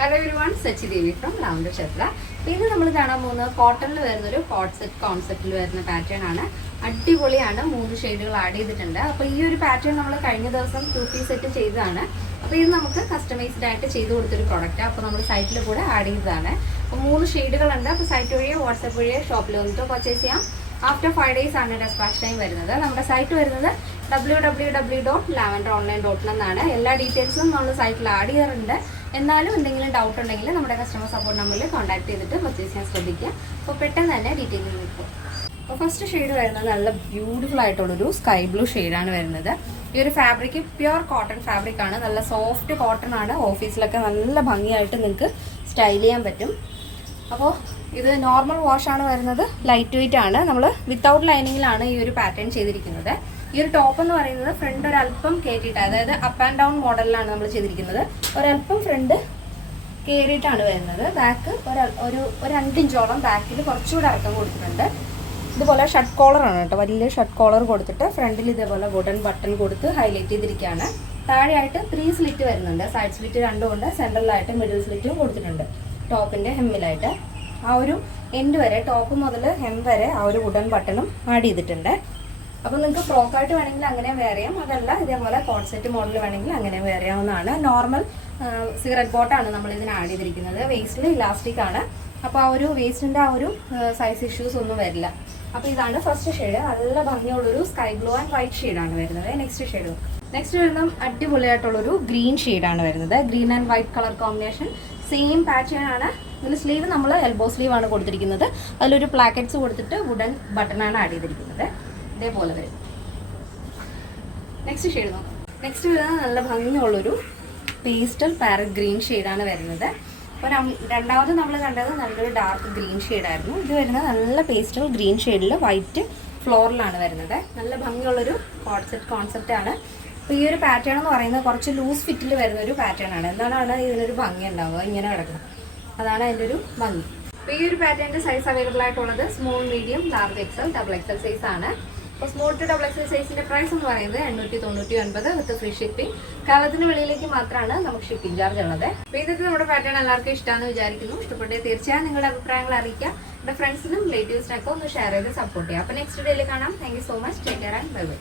Hello everyone, Sachi Devi from Lavender Chetla. This is a cotton hot set concept pattern. അടിപൊളിയാണ് മൂന്ന് ഷെയ്ഡുകൾ add ചെയ്തിട്ടുണ്ട്. അപ്പോൾ ഈ ഒരു പാറ്റേൺ നമ്മൾ കഴിഞ്ഞ ദിവസം 2 സെറ്റ് ചെയ്തതാണ്. അപ്പോൾ ഇത് നമുക്ക് കസ്റ്റമൈസ്ഡ് ആയിട്ട് ചെയ്തു കൊടുത്തൊരു പ്രോഡക്റ്റ്. അപ്പോൾ നമ്മൾ സൈറ്റിൽ കൂടെ ആഡ് ചെയ്തതാണ്. അപ്പോൾ മൂന്ന് ഷെയ്ഡുകളുണ്ട്. അപ്പോൾ സൈറ്റ് വഴിയോ വാട്സാപ്പ് വഴിയോ ഷോപ്പിൽ വന്നിട്ടോ പർച്ചേസ് ചെയ്യാം. ആഫ്റ്റർ 5 days ആണ് ഡെസ്പാച്ച് ടൈം വരുന്നത്. നമ്മുടെ സൈറ്റ് വരുന്നത് www.lavenderonline.in എന്നാണ്. എല്ലാ ഡീറ്റെയിൽസും നമ്മൾ സൈറ്റിൽ ആഡ് ചെയ്യാറുണ്ട്. എന്നാലും എന്തെങ്കിലും ഡൗട്ട് ഉണ്ടെങ്കിൽ നമ്മുടെ കസ്റ്റമർ സപ്പോർട്ട് നമ്പറിൽ കോൺടാക്ട് ചെയ്തിട്ട് പർച്ചേസ് ചെയ്യാൻ ശ്രദ്ധിക്കുക. അപ്പോൾ പെട്ടെന്ന് തന്നെ ഡീറ്റെയിലിൽ നിൽക്കും. അപ്പോൾ ഫസ്റ്റ് ഷെയ്ഡ് വരുന്നത് നല്ല ബ്യൂട്ടിഫുൾ ആയിട്ടുള്ളൊരു സ്കൈ ബ്ലൂ ഷെയ്ഡാണ് വരുന്നത്. ഈ ഒരു ഫാബ്രിക് പ്യുവർ കോട്ടൺ ഫാബ്രിക് ആണ്. നല്ല സോഫ്റ്റ് കോട്ടൺ ആണ്. ഓഫീസിലൊക്കെ നല്ല ഭംഗിയായിട്ട് നിങ്ങൾക്ക് സ്റ്റൈൽ ചെയ്യാൻ പറ്റും. അപ്പോൾ ഇത് നോർമൽ വാഷാണ് വരുന്നത്. ലൈറ്റ് വെയിറ്റ് ആണ്. നമ്മൾ വിത്തൗട്ട് ലൈനിങ്ങിലാണ് ഈ ഒരു പാറ്റേൺ ചെയ്തിരിക്കുന്നത്. ഈ ഒരു ടോപ്പ് എന്ന് പറയുന്നത് ഫ്രണ്ട് ഒരല്പം കയറ്റിയിട്ട്, അതായത് അപ്പ് ആൻഡ് ഡൗൺ മോഡലിലാണ് നമ്മൾ ചെയ്തിരിക്കുന്നത്. ഒരല്പം ഫ്രണ്ട് കയറിയിട്ടാണ് വരുന്നത്. ബാക്ക് ഒരു 5 ഇഞ്ചോളം ബാക്കിൽ കുറച്ചുകൂടെ ഇറക്കം കൊടുത്തിട്ടുണ്ട്. ഇതുപോലെ ഷർട്ട് കോളറാണ് കേട്ടോ. വലിയ ഷർട്ട് കോളർ കൊടുത്തിട്ട് ഫ്രണ്ടിൽ ഇതേപോലെ വുഡൻ ബട്ടൺ കൊടുത്ത് ഹൈലൈറ്റ് ചെയ്തിരിക്കുകയാണ്. താഴെയായിട്ട് 3 സ്ലിറ്റ് വരുന്നുണ്ട്. സൈഡ് സ്ലിറ്റ് 2 ഉണ്ട്. സെൻട്രലായിട്ട് മിഡിൽ സ്ലിറ്റും കൊടുത്തിട്ടുണ്ട്. ടോപ്പിൻ്റെ ഹെമ്മിലായിട്ട് ആ ഒരു എൻഡ് വരെ, ടോപ്പ് മുതൽ ഹെം വരെ ആ ഒരു വുഡൻ ബട്ടണും ആഡ് ചെയ്തിട്ടുണ്ട്. അപ്പോൾ നിങ്ങൾക്ക് ഫ്രോക്കായിട്ട് വേണമെങ്കിൽ അങ്ങനെ വെയർ ചെയ്യാം. അതല്ല ഇതേപോലെ കോട്ട് സെറ്റ് മോഡൽ വേണമെങ്കിൽ അങ്ങനെ വെയർ ചെയ്യാവുന്നതാണ്. നോർമൽ സിഗരറ്റ് ബോട്ടാണ് നമ്മൾ ഇതിന് ആഡ് ചെയ്തിരിക്കുന്നത്. വേസ്റ്റിൽ ഇലാസ്റ്റിക് ആണ്. അപ്പോൾ ആ ഒരു വേസ്റ്റിൻ്റെ ആ ഒരു സൈസ് ഇഷ്യൂസ് ഒന്നും വരില്ല. അപ്പോൾ ഇതാണ് ഫസ്റ്റ് ഷെയ്ഡ്. നല്ല ഭംഗിയുള്ളൊരു സ്കൈ ബ്ലൂ ആൻഡ് വൈറ്റ് ഷെയ്ഡാണ് വരുന്നത്. നെക്സ്റ്റ് വരുന്ന അടിപൊളിയായിട്ടുള്ളൊരു ഗ്രീൻ ഷെയ്ഡാണ് വരുന്നത്. Green and white colour combination, same pattern ആണ്. ഇതിൽ സ്ലീവ് നമ്മൾ എൽബോ സ്ലീവ് ആണ് കൊടുത്തിരിക്കുന്നത്. അതിലൊരു പ്ലാക്കറ്റ്സ് കൊടുത്തിട്ട് വുഡൻ ബട്ടണാണ് ആഡ് ചെയ്തിരിക്കുന്നത്. ഇതേപോലെ വരും. നെക്സ്റ്റ് ഷെയ്ഡ് നോക്കാം. നെക്സ്റ്റ് വരുന്നത് നല്ല ഭംഗിയുള്ളൊരു പേസ്റ്റൽ പാരറ്റ് ഗ്രീൻ ഷെയ്ഡാണ് വരുന്നത്. അപ്പോൾ രണ്ടാമത് നമ്മൾ കണ്ടത് നല്ലൊരു ഡാർക്ക് ഗ്രീൻ ഷെയ്ഡായിരുന്നു. ഇത് വരുന്നത് നല്ല പേസ്റ്റൽ ഗ്രീൻ ഷെയ്ഡിൽ വൈറ്റ് ഫ്ലോറിലാണ് വരുന്നത്. നല്ല ഭംഗിയുള്ളൊരു കോൺസെപ്റ്റ് ആണ്. അപ്പോൾ ഈ ഒരു പാറ്റേൺ എന്ന് പറയുന്നത് കുറച്ച് ലൂസ് ഫിറ്റിൽ വരുന്ന ഒരു പാറ്റേൺ ആണ്. എന്താണ് ഇതിനൊരു ഭംഗി ഉണ്ടാവുക, ഇങ്ങനെ കിടക്കണം. അതാണ് അതിൻ്റെ ഒരു ഭംഗി. അപ്പോൾ ഈ ഒരു പാറ്റേണിൻ്റെ സൈസ് അവൈലബിൾ ആയിട്ടുള്ളത് small, medium, large XL, double XL size ആണ്. അപ്പോൾ സ്മോൾ ടു ഡബിൾ എക്സൽ സൈസിൻ്റെ പ്രൈസ് എന്ന് പറയുന്നത് 899 വിത്ത് ഫ്രീ ഷിപ്പിംഗ്. കേരളത്തിന് വെളിയിലേക്ക് മാത്രമാണ് നമുക്ക് ഷിപ്പിംഗ് ചാർജ് ഉള്ളത്. അപ്പോൾ ഇന്നത്തെ നമ്മുടെ പാറ്റേൺ എല്ലാവർക്കും ഇഷ്ടമാണെന്ന് വിചാരിക്കുന്നു. ഇഷ്ടപ്പെട്ടേ തീർച്ചയായും നിങ്ങളുടെ അഭിപ്രായങ്ങൾ അറിയിക്കുക. എൻ്റെ ഫ്രണ്ട്സിനും റിലേറ്റീവ്സിനൊക്കെ ഒന്ന് ഷെയർ ചെയ്ത് സപ്പോർട്ട് ചെയ്യുക. അപ്പോൾ നെക്സ്റ്റ് ഡേയിൽ കാണാം. Thank you so much. Take care and bye bye.